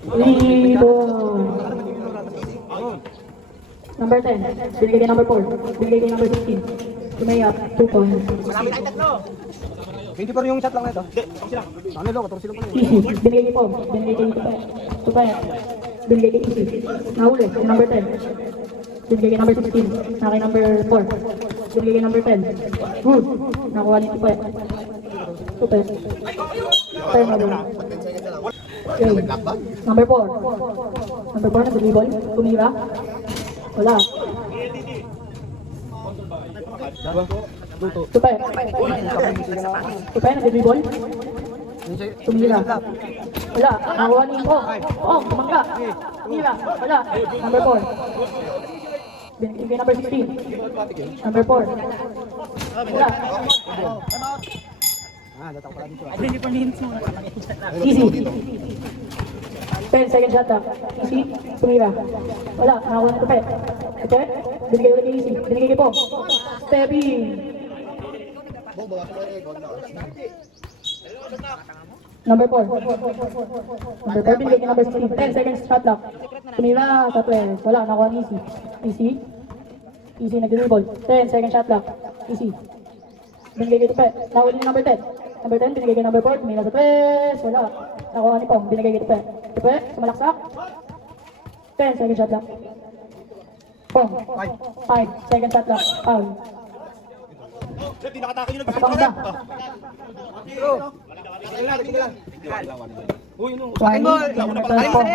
Rebound. Number 10, binigay kay number 4, binigay kay number 16. Tumaya, 2 points. Marami tayong tatlo. 24 yung shot lang na ito. Ano lo, 14 lang pala. Easy, binigay kay Paul, binigay kay Tupaya, binigay kay Easy. Nahuli, kay number 10. Binigay kay number 16, na kay number 4. Binigay kay number 10. Good, nakuha ni Tupaya. Tupaya. Turnover. Okay, number 4. Number 4 na dribble, tumira. Wala. Tupaya. Tupaya na dribble. Tumira. Wala. Nakuha ni Ong. Ong, tumangga. Tumira. Wala. Number 4. Binigay number 16. Number 4. Wala. Easy. 10 second shot lang. Easy. Tumira. Wala. Nakakuha na Tupaya. Okay? Binigay ulit kay Easy. Binigay kay Po. Steppy. Number 4. Number 4, binigay kay number 16. 10 seconds shot lang. Tumira sa 12. Wala. Nakakuha ni Easy. Easy. Easy nag-dribble. 10 second shot lang. Easy. Binigay kay Tupaya. Nakakuha ni number 10. Number 10, binigay kay number 4. Tumira sa 3. Wala. Nakuha ni Pong. Binigay kay Tupaya. Tupaya, sumalaksak. 10 second shot lang. Pong. 5 second shot lang. Foul. Pangda. Akin mo! Pong.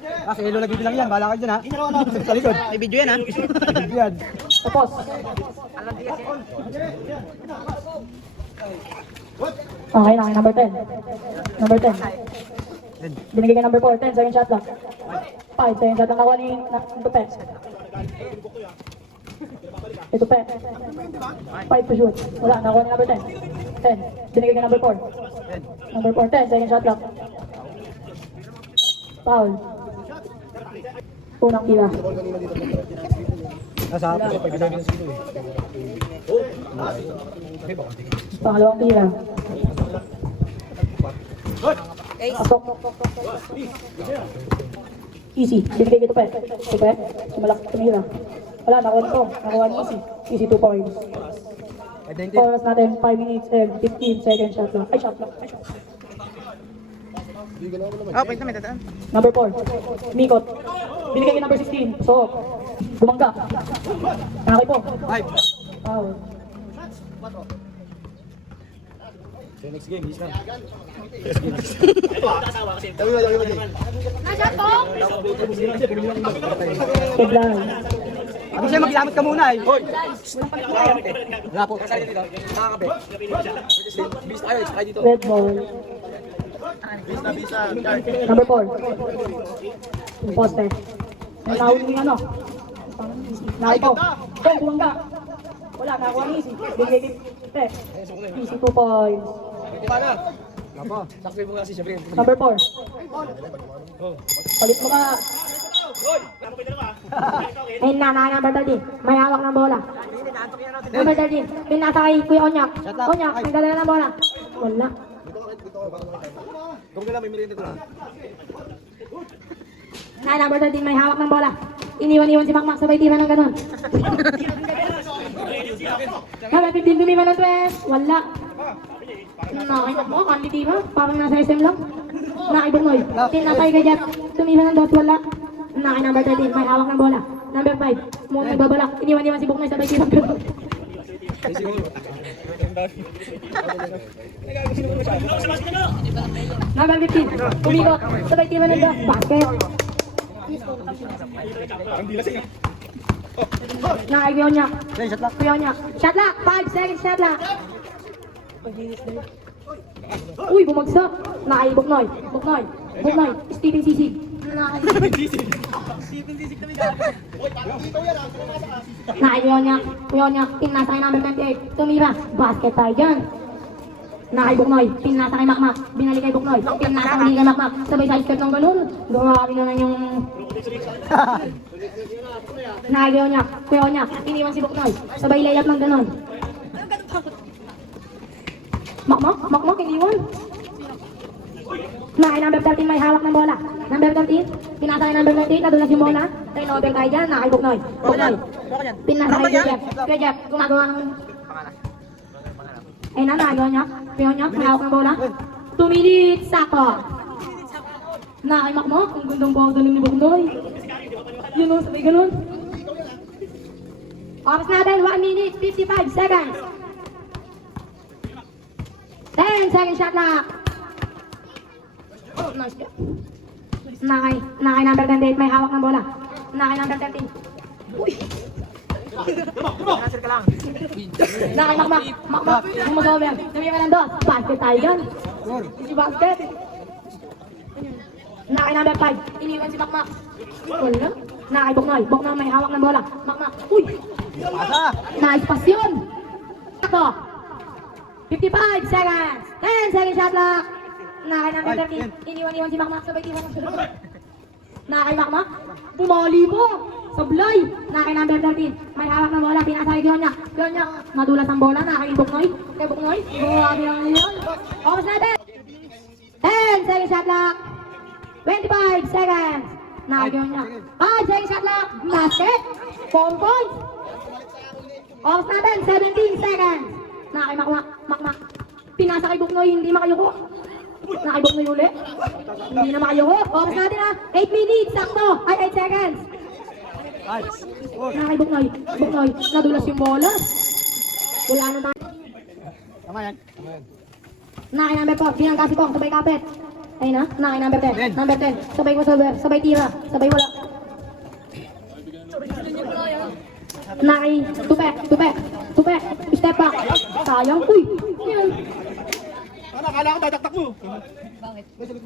Kasi ilo lagi bilang yan, bahala ka dyan ha. Sa likod. May video yan ha. Video yan. Tapos. Okay na, number 10. Number 10. Binigay kay number 4. 10 second shot lang. 5 second shot lang nakuha ni Tupe. Ito pe. 5 to shoot. Wala, nakuha ni number 10. 10. Binigay kay number 4. Number 4, 10 second shot lang. Foul. Unang tira. Nasa hapon yung pag-ibig ng sino Pangalawang tira. Pasok. Easy. Binigay kay Tupe. Tupe. Sumalak. Tumira. Wala, nakuha nito. Nakuha ni Easy. Easy 2 points. Oras natin 5 minutes and 15 seconds shot lang. Ay, shot lang. Oh, pwede na may tataan. Number 4. Mikot. Binigay kay number 16. So, gumangga. Nakaki po. 5. Foul. Next game, isa. Headline. Ano siya, maglamot ka muna eh. Hoy! Wala po. Nakakabe. Bis tayo, sakay dito. Red ball. Number 4. Yung poste. May tawag yung ano. Nakaki po. Kung gumangga. Wala, nakakuha ni Easy. Binigay kay Easy 2 points. Paano? Apo, sakay mo nga si Siyempre. Number 4. Palit mo ka. Ayun na, number 13. May hawak ng bola. Number 13. Pinasa kay Kuya Onyak. Onyak, may dala ng bola. Wala. Kung kailan may merienda doon. Number 13. May hawak ng bola. Iniwan-iwan si Makmak sabay tira ng ganon. Number 15. Tumiba ng 12. Wala. Nakakita mo, quantity ba? Parang nasa SM lang. Nakibugnoy. Tinatay ka dyan. Tumiba ng dot. Wala. Naki number 13, may hawak ng bola. Number 5, muna nagbabalak. Iniwan-iwan si Buknoy sabay tirang gano'n. Number 15, kumikot. Sabay tirang ng dot. Basket. Naki Kuya Onyak. Shot lock. 5 seconds shot lock. Uy, bumagsak. Naki Buknoy. Buknoy. Steven Sisig. Kuya Onyak, pinasa kay number 28. Tumira, basket tayo dyan. Nakay Buknoy, pinasa kay Makmak. Binalik kay Buknoy, pinasa kay Makmak. Sabay side step ng ganun. Grabe naman yung... Nakay Kuya Onyak, iniwan si Buknoy. Sabay layup ng ganun. Makmak, iniwan. Nakay Nakay number 13, may hawak ng bola. Number 13, pinasa kay number 13, nadulas yung bola. Turnover tayo dyan, nakay Buknoy. Buknoy, pinasa kay Jeff. Kuya Jeff, gumagawa ng... Ayun na, nagawa niya. Piyon niya, may hawak ng bola. 2 minutes, sakto. Nakay Makmo, ang gandang bawang daling ni Buknoy. Yun o, sabay ganun. Oras natin, 1 minute, 55 seconds. 10 second shot clock. Oh, nice shot. Nakay number 28, may hawak ng bola. Nakay number 13. Uy! Nakay Makmak, gumagover. Tumira ng dos, basket tayo dyan. Easy basket. Nakay number 5, iniwan si Makmak. Wala. Nakay Buknoy, may hawak ng bola. Makmak, uy! Nice pass yun. Ito. 55 seconds. 10 second shot clock. Nakay number 13. Iniwan si Makmak. Sabay tiwan ng sunod. Nakay Makmak. Bumali mo. Sablay. Nakay number 13. May hawak ng bola. Pinasa kay Gyonya. Madulas ang bola. Nakay Buknoy. Kay Buknoy. Bumabi lang niyon. Oras natin. 10 second shot clock. 25 seconds. Nakay Gyonya. 5 second shot clock. Basket. 4 points. Oras natin. 17 seconds. Nakay Makmak. Pinasa kay Buknoy, hindi makayuko. Nakay Buknoy uli. Hindi na makayuko. Oras natin ha. 8 minutes, sakto. Ay, 8 seconds. Nakay Buknoy, nadulas yung bola. Wala na tayo. Tama yan. Nakay number 4, pinangkasi po, sabay kapit. Ayun na, nakay number 10. Number 10, sabay crossover, sabay tira, sabay wala. Nakay, tupe, step back. Sayang, uy. Yan. Akala ko dadaktak mo.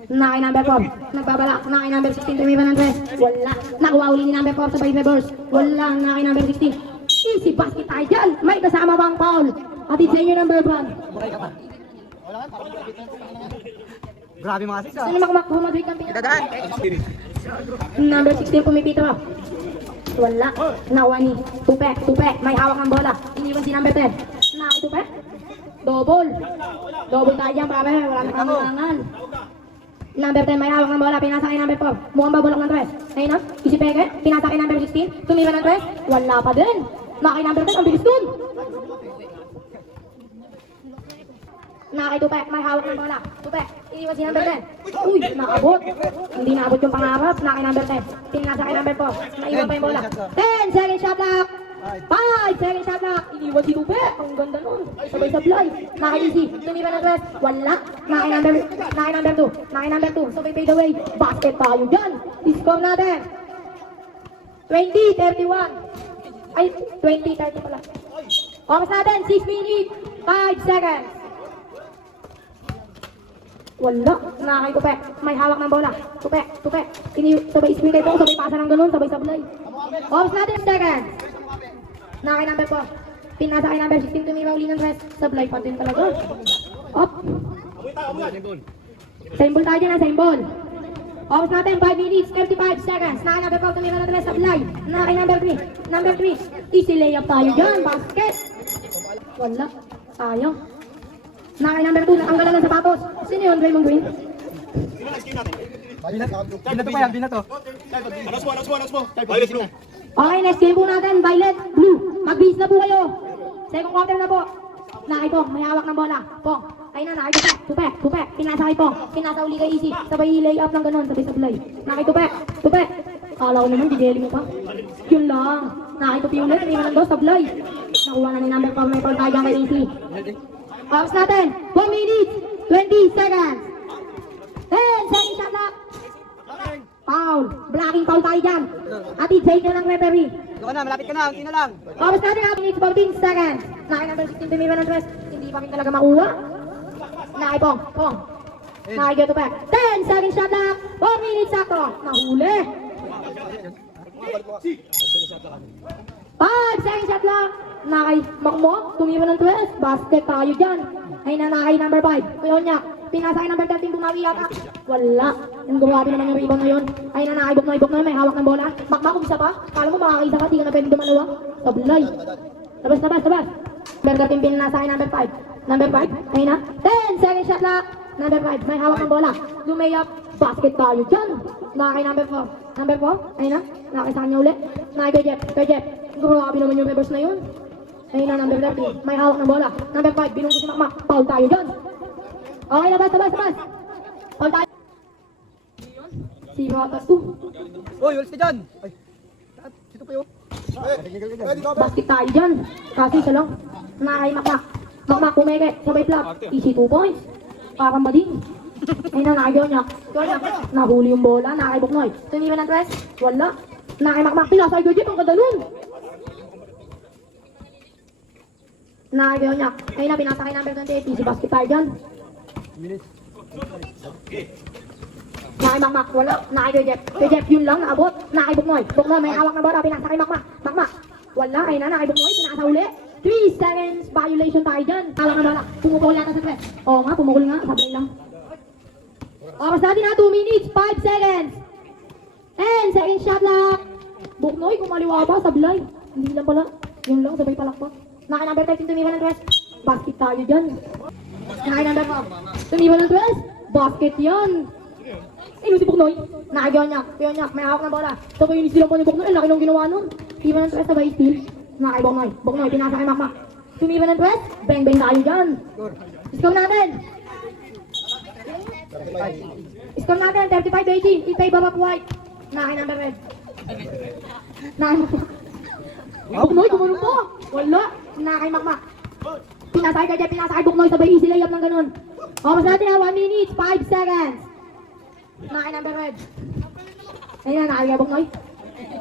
Nakay number 4, nagbabalak. Nakay number 16, tumiba ng dress. Wala. Nakuha uli ni number 4, sabay reverse. Wala, nakay number 16. Easy basket tayo dyan. May kasama bang foul? Atid sa inyo number 1. Grabe mga sis ah. Sino Makmak, humadwig ng pinaka? Dadaan. Number 16, pumipito. Wala. Nakuha ni Tupe. May hawak ng bola. Iniwan si number 10. Nakay Tupe. Double tayo dyan, pare. Wala na kamangangan. Number 10, may hawak ng bola. Pinasa kay number 4. Mukhang babulok ng tres. Ayun na. Easy peke. Pinasa kay number 16. Tumira ng tres. Wala pa din. Nakay number 10. Ang bilis dun. Nakay Tupe. May hawak ng bola. Tupe. Iniwan si number 10. Uy, nakabot. Hindi naabot yung pangarap. Nakay number 10. Pinasa kay number 4. Naiwan pa yung bola. 10 second shot clock. 5 second shot clock. Iniwan si Tupe. Ang ganda nun. Sabay sablay. Nakay Easy. Tumira ng tres. Wala. Nakay number 2. Sabay fade away. Basket tayo dyan. Score natin. 20-31. Ay, 20-30 pala. Oras natin. 6 minutes. 5 seconds. Wala. Nakay Tupe. May hawak ng bola. Tupe. Sabay screen kayo po. Sabay pasa ng ganun. Sabay sablay. Oras natin. Seconds. Nakay number 4. Pinasa kay number 16. Tumira uli ng dress. Sablay pa din talaga. Up. Same ball tayo dyan. Same ball. Oras natin. 5 minutes. 35 seconds. Nakay number 4. Tumira ng dress. Sablay. Nakay number 3. Number 3. Easy layup tayo dyan. Basket. Wala. Sayang. Nakay number 2, natanggalan ng sapatos. Sino yun, Raymond Green? Binato pa yan, binato. Alas mo. Violet blue. Okay, next game po natin, Violet, Blue. Mag-base na po kayo. Second quarter na po. Nakay po, may hawak ng bola. Po, ayun na, nakay Tupe. Pinasa kay po. Pinasa uli kay Easy. Sabay lay up ng ganun, sabay sablay. Nakay Tupe. Kala ko naman, gigeling mo pa. Yun lang. Nakay Tupe ulit, hindi man lang sablay. Nakuha na ni number 4, may ball tayo dyan kay Easy. Oras natin, 1 minute, 20 seconds. 10 second shot clock. Foul. Blocking foul tayo dyan. Atid sa inyo ng referee. Ito ka na, malapit ka na, unti na lang. Oras natin, 1 minute, 14 seconds. Nakay number 16, tumira ng dress. Hindi pa rin talaga makuha. Nakay Pong. Nakay Gyoto pa. 10 second shot clock. 4 minutes sakto. Nahuli. 5 second shot clock. Nakay Makmo, tumira ng dress. Basket tayo dyan. Ay na nakay number 5. Kuya Onyak. Pinasa kay number 13, bumawi yata. Wala. Yung grabe naman yung rebound na yun. Ay na nakay Buknoy, may hawak ng bola. Makmak, isa pa. Kala mo makakaisa ka, di ka na pwede dumalawa. Sablay. Labas. Number 13, pinasa kay number 5. Number 5, ay na. 10 second shot clock. Number 5, may hawak ng bola. Lumayap, basket tayo dyan. Nakakay number 4. Number 4, ayun na. Nakakay sa kanya ulit. Nakakay kay Jeff. Grabe naman yung reverse na yun. Ayun na, number 13, may hawak ng bola. Number 5, binunggo si Makmak. Foul tayo dyan. Okay, labas. Foul tayo. 0-2. Uy, ulis ka dyan. Ay, sito pa yun. Basket tayo dyan. Kasi isa lang. Nakakay Makmak. Makmak, pumeke. Sabay flop. Easy 2 points. Parang mading. Ayun na, nakagaw niya. Nahuli yung bola. Nakakay Buknoy. Tumiba ng tres. Wala. Nakakay Makmak. Pinasay ko dyan. Ang kadalun. Nakagaw niya. Ayun na, pinasa kay number 28. Easy basket tayo dyan. Nakay Makmak. Wala. Nakay Jeff. Kay Jeff yun lang. Naabot. Nakay Buknoy. Buknoy may hawak na bola. Pinasa kay Makmak. Makmak. Wala. Ayun na, nakay Buknoy. Pinasa uli. 3 seconds violation tayo dyan. Hawak na bola. Pumukul yata sa tres. Oo nga, pumukul nga. Sablay lang. Oras natin na, 2 minutes, 5 seconds. 10 seconds shot lock. Buknoy, kumaliwa ba, sablay. Hindi lang pala. Yun lang, sabay palakpak. Naka number 13, tumiba ng tres. Basket tayo dyan. Naka number 4. Tumiba ng tres. Basket yan. Ilo si Buknoy. Nakagawa niya. May hawak na bola. So, kung silang po ni Buknoy, ang laki nung ginawa nun. Tumiba ng tres, sabay steal. Nakay Buknoy. Buknoy, pinasa kay Makmak. Tumiba ng tres. Bang tayo dyan. Score natin. Score natin, 35-18. Itay babak white. Nakay number red. Nakay Makmak. Buknoy, gumulong po. Wala. Nakay Makmak. Pinasay ka dyan, pinasay Buknoy. Sabay easy layup ng ganun. Oras natin na, 1 minute, 5 seconds. Nakay number red. Ayun na, nakay ka Buknoy.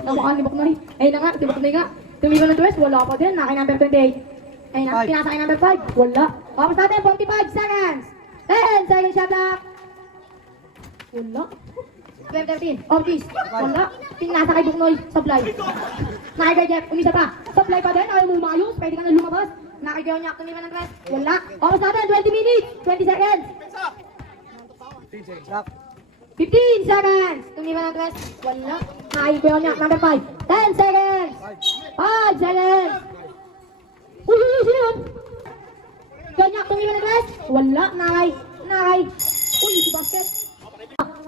Namukhaan ni Buknoy. Ayun na nga, si Buknoy nga. Tumiba ng twist, wala pa din. Nakay number 28. Ayun na, pinasay number 5. Wala. Oras natin, 45 seconds. 10 seconds shot clock. Wala. 12-13. Ortiz. Wala. Pinasa kay Buknoy. Supply. Nakay kay Jeff. Umisa pa. Supply pa din. Ayaw mo umayos. Pwede ka na lumabas. Nakay kay Onyak. Tumiba ng tres. Wala. Oras natin. 20 minutes. 20 seconds. 15 seconds. Tumiba ng tres. Wala. Nakay kay Onyak. Number 5. 10 seconds. 5 seconds. Uy, sino yun? Kay Onyak. Tumiba ng tres. Wala. Nakay. Uy, si basket.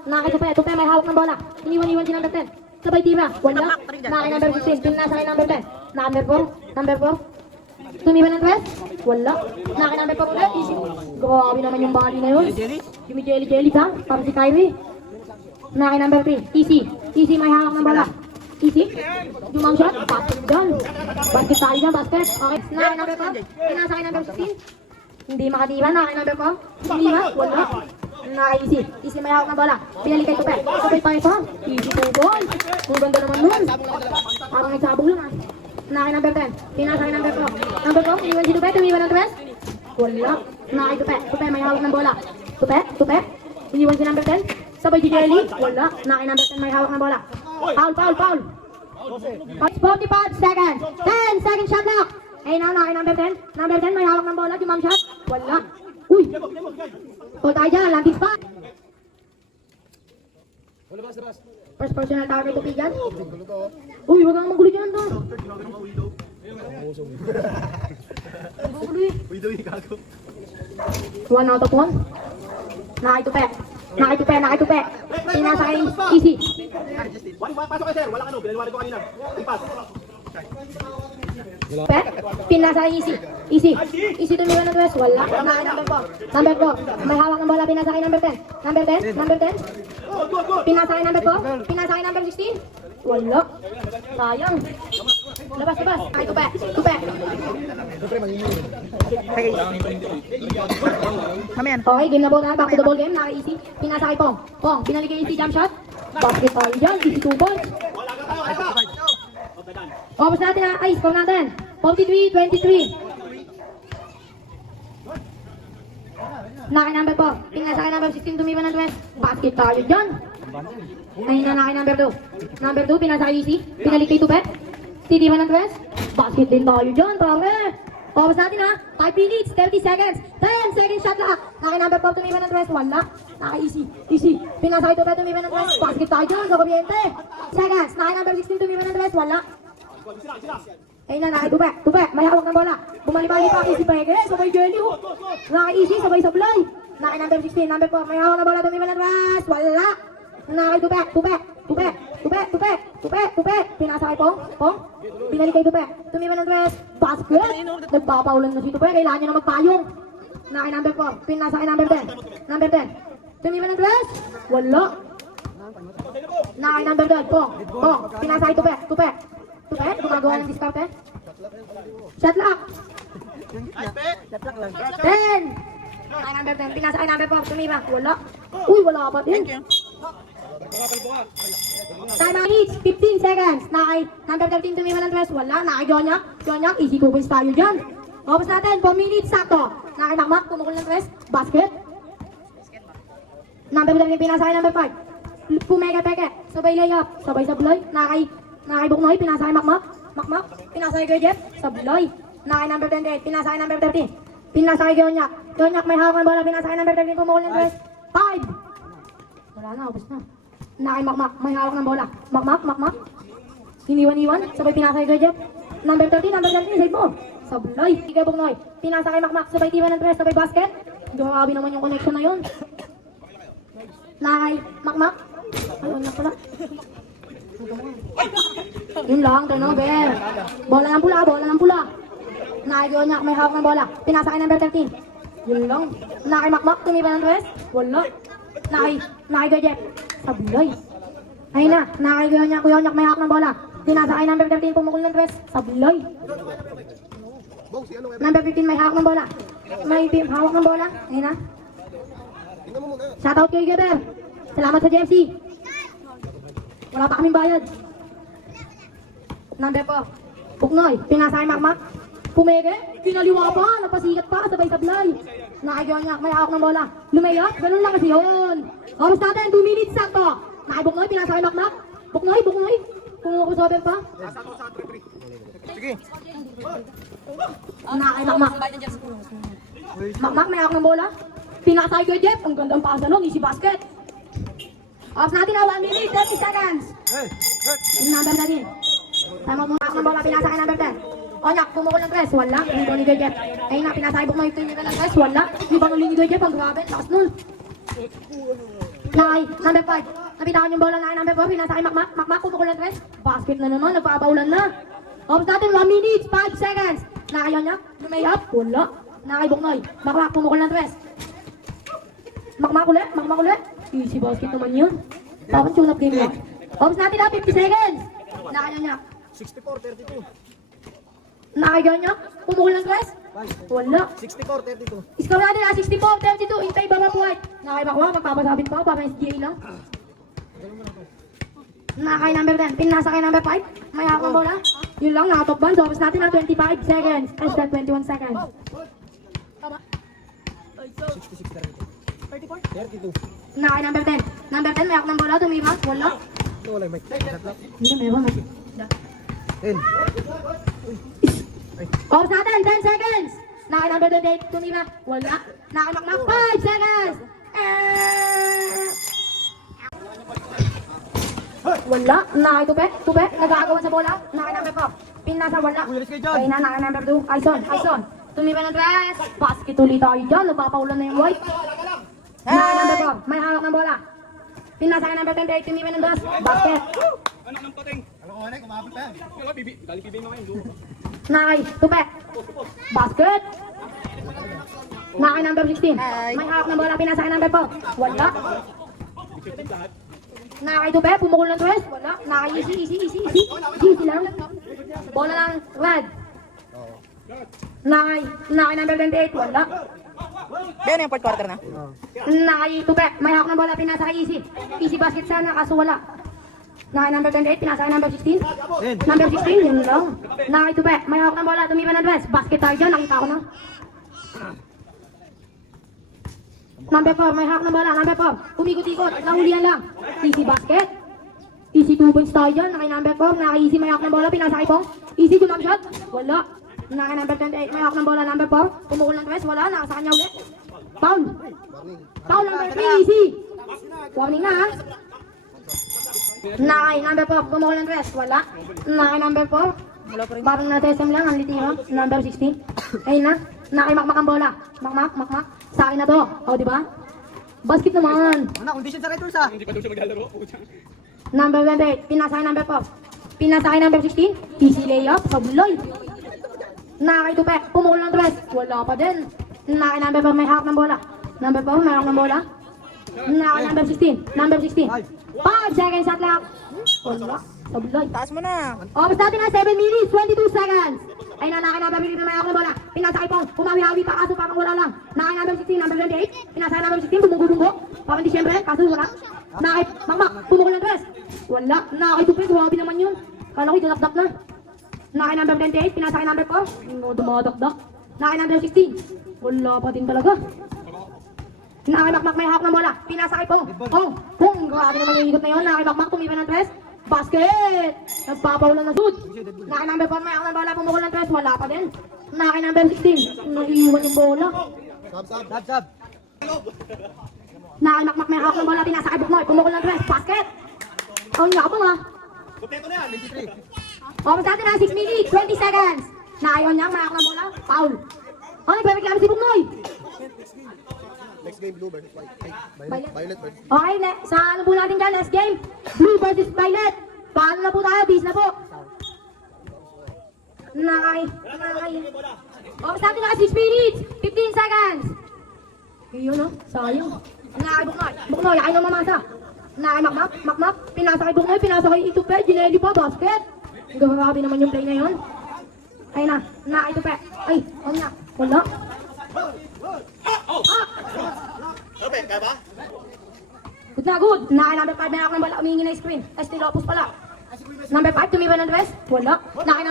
Nakay tupe, may hawak ng bola. Iniwan si number 10. Sabay tira. Wala. Nakay number 16. Pinasa kay number 10. Number 4. Tumiba ng tres. Wala. Nakay number 4 ulit. Easy. Grabe naman yung bali na yun. Jimmy Jelly ka. Para si Kyrie. Nakay number 3. Easy may hawak ng bola. Easy. Dumang shot. Basket dyan. Basket tayo dyan. Basket. Okay. Nakay number 4. Pinasa kay number 16. Hindi makatiba. Nakay number 4. Hindi ba? Wala. Easy may hawak na bola. Pinali kay Tupe. Tupe pa ito. Easy 2 goal. Ang ganda naman nun. Parang nagsabog lang ah. Nakay number 10. Pinasa kay number 4. Number 4, iniwan si Tupe. Tumiwan ng tres. Wala. Nakay Tupe. Tupe may hawak ng bola. Tupe. Iniwan si number 10. Sabay si Jelly. Wala. Nakay number 10 may hawak ng bola. Foul. 45 seconds. 10 seconds shot clock. Ayun na, nakay number 10. Number 10 may hawak ng bola. Jumam shot. Wala. Uy. Hold tayo dyan, lantis pa. First personal target to Pigan. Uy, wag kang magulo dyan to. One out of one. Nakay tupe. Pinasa kay Easy. Pasok kayo, sir. Walang ano. Pinaliwanag ko kanina. Ipas. Pinasa kay Easy tumiwa ng tres. Wala. Nakay number 4. May hawak ng bola. Pinasa kay number 10. Number 10. Pinasa kay number 4. Pinasa kay number 16. Wala. Sayang. Labas. Nakay tupe. Okay, game na ball na. Back to the ball game. Nakay Easy. Pinasa kay Pong. Binalik kay Easy jump shot. Basket tayo dyan. Easy 2 points. Oras natin na. Ay, score natin. 43-23. Nakay number 4. Pinasa kay number 16. Tumiba ng twist. Basket tayo dyan. Ayun na, nakay number 2. Number 2, pinasa kay Easy. Pinalik kay Tupe. Titiba ng twist. Basket din tayo dyan, pare. Oras natin ha. 5 minutes, 30 seconds. 10 seconds shot clock. Nakay number 4, tumiba ng twist. Wala. Nakay Easy. Pinasa kay Tupe. Tumiba ng twist. Basket tayo dyan, sa kuryente. Seconds. Nakay number 16. Tumiba ng twist. Wala. Ayun na, nakay Tupe. May hawak ng bola. Bumali-bali pa kay si Pege. Sabay Jelly. Nakay Easy, sabay sablay. Naki number 16, number 4. May hawak na bola, tumiba ng dress. Wala. Naki tupe. Pinasa kay Pong. Pinalik kay tupe. Tumiba ng dress. Basket. Nagpapaulan na si tupe. Kailangan niya na magpayong. Naki number 4. Pinasa kay number 10. Number 10. Tumiba ng dress. Wala. Naki number 12. Pong. Pinasa kay tupe. Tupe. Gumagawa ng discount eh. Shot lock. 10. Naki number 10. Pinasa kay number 4. Tumiba. Wala. Uy, wala pa din. Time out each, 15 seconds. Nakay number 13 tumiba ng dress. Wala. Nakay Jonyak. Easy coupons tayo dyan. Opas natin, 4 minutes, sakto. Nakay Makmak, tumukol ng dress. Basket. Number 11, pinasa kay number 5. Pumeke. Sabay layup. Sabay sablay. Nakay Buknoy, pinasa kay Makmak. Pinasa kay Jeff. Sablay. Nakay number 28, pinasa kay number 13. Pinasa kay Jonyak. May hawak ng bola. Pinasa kay number 13, pumukol ng dress. 5. Wala na, ubos na. Nakay Makmak, may hawak ng bola. Makmak. Iniwan. Sabay pinasa kay Jeff. Number 13, save mo. Sablay. Ika Buknoy. Pinasa kay Makmak, sabay tiba ng dress, sabay basket. Grabe naman yung connection na yun. Nakay Makmak. Ayun na pala. Yun lang, turnover. Bola ng pula. Nakay Jonyak, may hawak ng bola. Pinasa kay number 13. Yun lang. Nakay Makmak, tumiba ng dress. Wala. Nakay Jeff. Sablay. Ayun na, nakay Jonyak, may hawak ng bola. Pinasa kay number 13, pumukol ng dress. Sablay. Number 15, may hawak ng bola. Hawak ng bola. Ayun na. Shoutout kay Gaber. Salamat sa JFC. Wala pa kaming bayad. Number 4, Buknoy. Pinasa kay Makmak. Pumege. Pinaliwa pa. Napasikat pa. Sabay sablay. Nakay Jonyak, may hawak ng bola. Lumayap. Ganun lang kasi yun. Oras natin, 2 minutes sakto. Nakay Buknoy, pinasa kay Makmak. Buknoy. Kumukusober pa. Sige. Nakay Makmak. Makmak, may hawak ng bola. Pinasa kay Jeff. Ang gandang pasa nun. Easy basket. Oras natin na 1 minute, 30 seconds. Yung number na din. Time out muna ng bola. Pinasa kay number 10. Onyak, pumukol ng dress. Wala. Rebound ni Jeff. Ayun na, pinasa kay Buknoy. Tumiba ng dress. Wala. Rebound ulit ni Jeff. Ang grabe. Lakas nun. Nakay, number 5. Napitaan yung bola na number 4. Pinasa kay Makmak. Makmak, pumukol ng dress. Basket na naman. Nagpapaulan na. Oras natin, 1 minute, 5 seconds. Nakay Onyak. Lumayap. Wala. Nakay Buknoy. Makmak, pumukol ng dress. Makmak ulit. Easy basket naman yun. Parang tune-up game lang. Oras natin na, 50 seconds. Nakay Onyak. 64-32. Nakay Onyak. Pumukol ng dress. Wala. 64-32. Score natin na 64-32. Intay Baba White. Nakay Makmak. Magpapasabit pa. Parang SGA lang. Nakay number 10. Pinasa kay number 5. May hawak ng bola. Yun lang. Nakatop ban. Oras natin na 25 seconds. Ay, 21 seconds. 32. Nakay number 10. Number 10, may hawak ng bola, tumiba. Wala. Ito wala yung mic. Hindi, meron. 10. Oras natin, 10 seconds. Nakay number 28, tumiba. Wala. Nakay Makmak, 5 seconds. Wala. Nakay Tupe. Nagagawan sa bola. Nakay number 4. Pinasa, wala. Ayun na, nakay number 2. Aison. Tumiba ng dress. Basket ulit tayo dyan. Nagpapaulan na yung white. Nakay number 4. May hawak ng bola. Pinasa kay number 28. Tumiba ng dress. Basket. Anak ng pating. Alam ko na, kumapit pa yan. Galing bibig mo ngayon. Nakay Tupe. Basket. Nakay number 16. May hawak ng bola. Pinasa kay number 4. Wala. Nakay Tupe. Pumukol ng dress. Wala. Nakay easy lang. Bola lang. Red. Nakay number 28. Wala. Yan yung fourth quarter na. Nakay Tupe. May hawak ng bola. Pinasa kay Easy. Easy basket sana. Kaso wala. Nakay number 28. Pinasa kay number 16. Number 16. Yun lang. Nakay Tupe. May hawak ng bola. Tumiba ng dress. Basket tayo dyan. Nakita ko na. Number 4. May hawak ng bola. Number 4. Umikot-ikot. Nahulihan lang. Easy basket. Easy 2 points tayo dyan. Nakay number 4. Nakay Easy. May hawak ng bola. Pinasa kay Pong. Easy jump shot. Wala. Nakay number 28. May hawak ng bola. Number 4. Pumukol ng dress. Wala. Nakasa kanya ulit. Foul. Foul number 3. Easy. Warning na ha. Nakay number 4. Pumukol ng dress. Wala. Nakay number 4. Parang na-TSM lang. Ang litiro. Number 16. Ayun na. Nakay Makmak ang bola. Makmak. Sa akin na to. O, di ba? Basket naman. Ano, condition sa Red Bulls ah. Number 28, pinasa kay number 4. Pinasa kay number 16, easy layup, sabuloy. Nakay tupe, pumukol ng tres, wala pa din. Nakay number 4, may hawak ng bola. Number 4, may hawak ng bola. Nakay number 16, 5 seconds shot clock. Wala, sabuloy. Taas mo na. Oras natin na 7 minutes, 22 seconds. Ay na, nakay number 15, may hawak ng bola. Pinasa kay Pong, pumawi-hawi pa, kaso parang wala lang. Nakay number 16, number 28, pinasa kay number 16, bumunggo-bunggo. Parang di siyempre, kaso wala. Nakay, makmak, pumukol ng tres. Wala, nakay tupe, grabe naman yun. Kala ko idadakdak na. Nakay number 28, pinasa kay number 4. Hindi mo dumadakdak. Nakay number 16. Wala pa din talaga. Nakay makmak, may hawak ng bola. Pinasa kay Pong. Pong, grabe naman yung ikot na yun. Nakay makmak, tumipa ng tres. Basket! Nagpapawalan na shoot. Nakay number 4, may hawak ng bola. Pumukol ng tres. Wala pa din. Nakay number 16. Naiiwan yung bola. Sab. Nakay makmak, may hawak ng bola. Pinasa kay Buknoy. Pumukol ng tres. Basket! Ang yakabang ha. Kompleto na yan. 23. Oras natin na 6 minutes, 20 seconds. Nakayon niya, mayroon ng bola. Foul. Oh, nagpapaklamo si Buknoy. Next game, Blue versus White. Violet. Violet versus... Okay, sa ano po natin dyan, last game. Blue versus Violet. Paano na po tayo? Bis na po. Nakay. Oras natin na 6 minutes, 15 seconds. Yun o, sayang. Nakay Buknoy. Buknoy, ayaw na mamasa. Nakay makmak. Pinasa kay Buknoy, pinasa kay Itupe. Gineli pa, basket. Grabe naman yung play na yun. Ayun na, nakay Itupe. Ay, ano na, wala. Okay, kaya ba? Good na, good. Nakay number 5, may hawak ng bola, umingi na screen. Estilopos pala. Number 5, tumiba ng dress. Wala. Nakay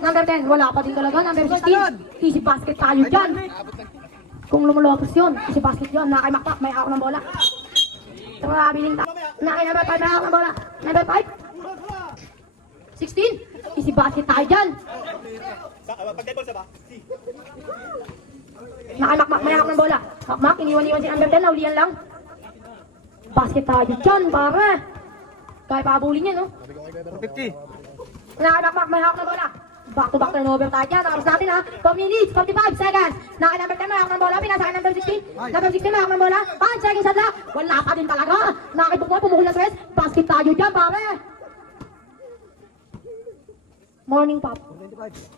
number 10, wala pa din talaga. Number 16, easy basket tayo dyan. Kung lumulopos yun, easy basket yun. Nakay makmak, may hawak ng bola. Grabe din tayo. Nakay number 5, may hawak ng bola. Number 5, 16, easy basket tayo dyan. Pag dead ball sa ba? Nakay makmak, may hawak ng bola. Makmak, iniwan-iwan si number 10, naulian lang. Basket tayo dyan, pare. Kaya pakabulin niya, no? 50. Nakakakmak, may hawak na bola. Back-to-back turnover tayo dyan. Nakapos natin ha. 4 minutes, 45 seconds. Number 10, may hawak ng bola. Pinasa kay number 16. Number 16, may hawak ng bola. 5 seconds sa lock. Wala pa din talaga. Nakakibok mo, pumukul na stress. Basket tayo dyan, pare. Morning pop. 25.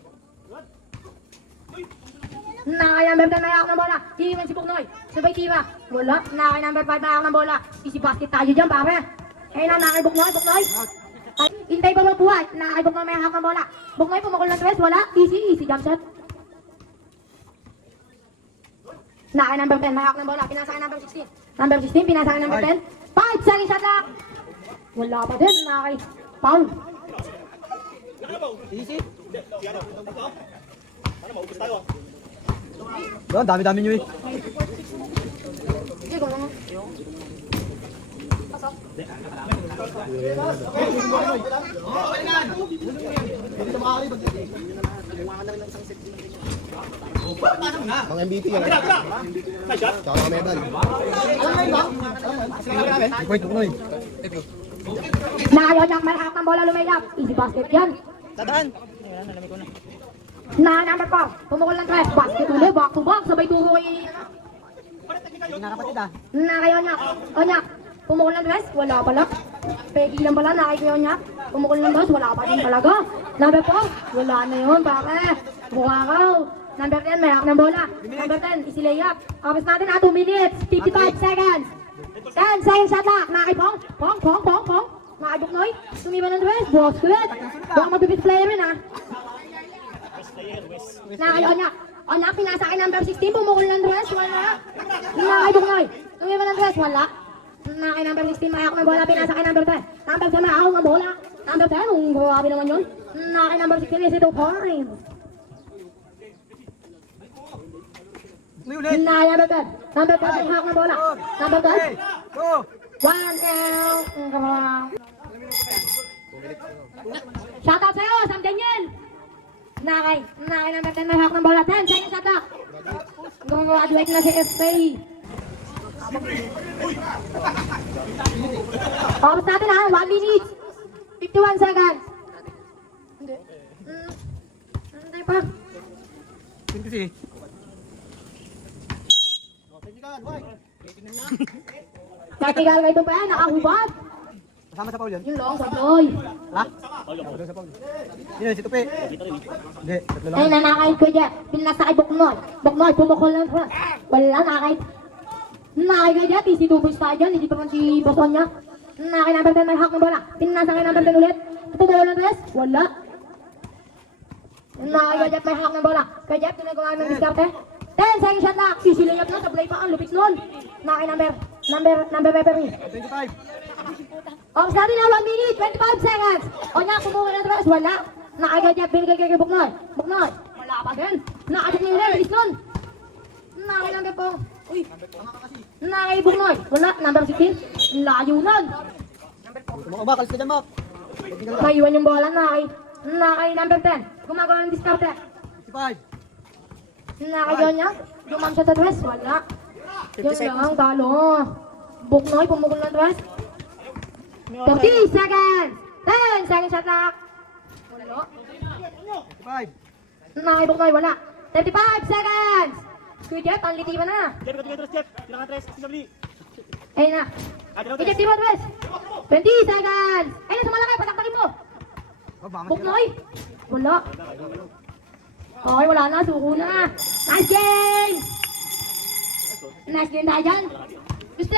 Nakay number 10, may hawak ng bola. Iiwan si Pugnoy. Sabay Kiva. Wala. Nakay number 5, may hawak ng bola. Easy basket tayo dyan, pare. Ayun na, nakay Buknoy. Hintay pa magbuhat. Nakay Buknoy, may hawak ng bola. Buknoy, pumukul ng stress. Wala. Easy jump shot. Nakay number 10, may hawak ng bola. Pinasa kay number 16. Number 16, pinasa kay number 10. 5 seconds shot lock. Wala pa din. Nakay. Foul. Easy. Ano, maubos tayo ah. Doon, dami-dami nyo eh. Sige, kung ano. Pasok. Mga MVP yan. Tsaka mga medal. Point ko noy. Nakayon niya, may hawak ng bola, lumaylap. Easy basket yan. Tadaan. Wala, nalamig ko na. Number 4, pumukul ng tres. Basket ulit, back to back. Sabay turo kay... Kinakapatid ah. Nakayon niya. Onyak, pumukul ng tres. Wala pala. Pegi lang pala, nakayon niya. Pumukul ng tres. Wala pa din talaga. Number 4, wala na yun, pare. Bukakaw. Number 10, may hawak ng bola. Number 10, easy layup. Kapos natin na 2 minutes, 55 seconds. 10 seconds shot lock. Nakipong. Pong. Nakibuknoy. Tumiba ng tres. Basket. Baka mabibit player rin ah. Onyak. Onyak, pinasa kay number 16. Pumukul ng tres. Wala. Nakibuknoy. Tumiba ng tres. Wala. Nakay number 16, may hawak ng bola. Pinasa kay number 10. Number 10, may hawak ng bola. Number 10, grabe naman yun. Nakay number 16, is it 2 points. May ulit. Nakay number 10. Number 10, may hawak ng bola. Number 10. 2. 1 out. Shout out sa'yo, Sam Daniel. Nakay number 10, may hawak ng bola. 10 seconds shot clock. Graduate na si FA. Oras natin ha, 1 minute. 51 seconds. Hindi. Hindi pa. 20. Vertical kayo itong pa yan, nakahubad. Kasama sa Paul yan. Yung long, sabloy. Ha? Doon sa Paul. Yun, si Tupi. Hindi, tatlo lang. Ay, nanakahit ko dyan. Pinasa kay Buknoy. Buknoy, pumukol lang pa. Wala, nakahit. Nakahit ka dyan, si Tuboy tayo dyan, hindi pa man si Boson niya. Nakahit number 10, may hack ng bola. Pinasa kay number 10 ulit. Tumulo ng tres, wala. Nakahit ka dyan, may hack ng bola. Kaya dyan, pinagawa ng diskarte. 10 second shot lock. Sisilayap na, sablay pa ang lupit nun. Nakahit number Peppery. 25. Ops natin na 1 minute, 25 seconds. O niya, kumuha ng tres, wala. Nakagad niya, binigay kay Buknoy. Buknoy, wala pa din. Nakagad niya ulit, bilis nun. Nakagad number po. Uy, nakagad Buknoy. Wala, number 16. Layo nun. Mak, kalis ka dyan, Mak. Naiwan yung bola, nakagad number 10. Gumagawa ng diskarte. 55. Nakagad niya, dumam siya sa tres, wala. Yun lang, talo. Buknoy, pumukul ng tres. 30 seconds. 10 seconds shot clock. Wala. 55. Nakibok wala. 35 seconds. Kuya Jeff, panlitiban na. Jeff, ikaw tres, Jeff. Kailangan tres, sinabli. Ayun na. Jeff, di ba, Tres? 20 seconds. Ayun, sumalakay, pataktakin mo. Buknoy. Wala. Okay, wala na, suko na. Nice game! Nice game tayo dyan. Gusto